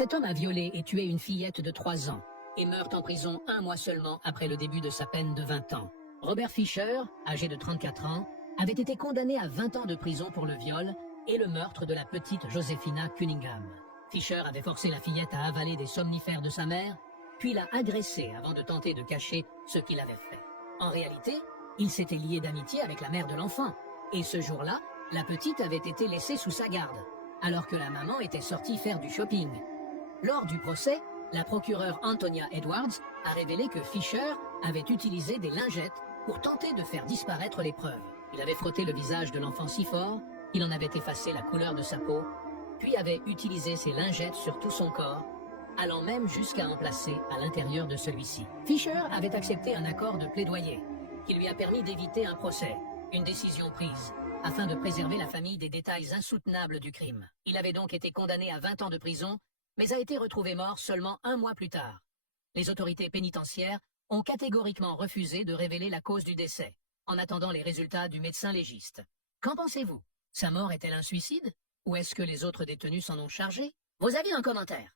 Cet homme a violé et tué une fillette de 3 ans et meurt en prison 1 mois seulement après le début de sa peine de 20 ans. Robert Fisher, âgé de 34 ans, avait été condamné à 20 ans de prison pour le viol et le meurtre de la petite Josephina Cunningham. Fisher avait forcé la fillette à avaler des somnifères de sa mère, puis l'a agressée avant de tenter de cacher ce qu'il avait fait. En réalité, il s'était lié d'amitié avec la mère de l'enfant, et ce jour-là, la petite avait été laissée sous sa garde, alors que la maman était sortie faire du shopping. Lors du procès, la procureure Antonia Edwards a révélé que Fisher avait utilisé des lingettes pour tenter de faire disparaître les preuves. Il avait frotté le visage de l'enfant si fort qu'il en avait effacé la couleur de sa peau, puis avait utilisé ses lingettes sur tout son corps, allant même jusqu'à en placer à l'intérieur de celui-ci. Fisher avait accepté un accord de plaidoyer qui lui a permis d'éviter un procès, une décision prise afin de préserver la famille des détails insoutenables du crime. Il avait donc été condamné à 20 ans de prison, mais a été retrouvé mort seulement 1 mois plus tard. Les autorités pénitentiaires ont catégoriquement refusé de révéler la cause du décès, en attendant les résultats du médecin légiste. Qu'en pensez-vous? Sa mort est-elle un suicide? Ou est-ce que les autres détenus s'en ont chargé? Vos avis en commentaire.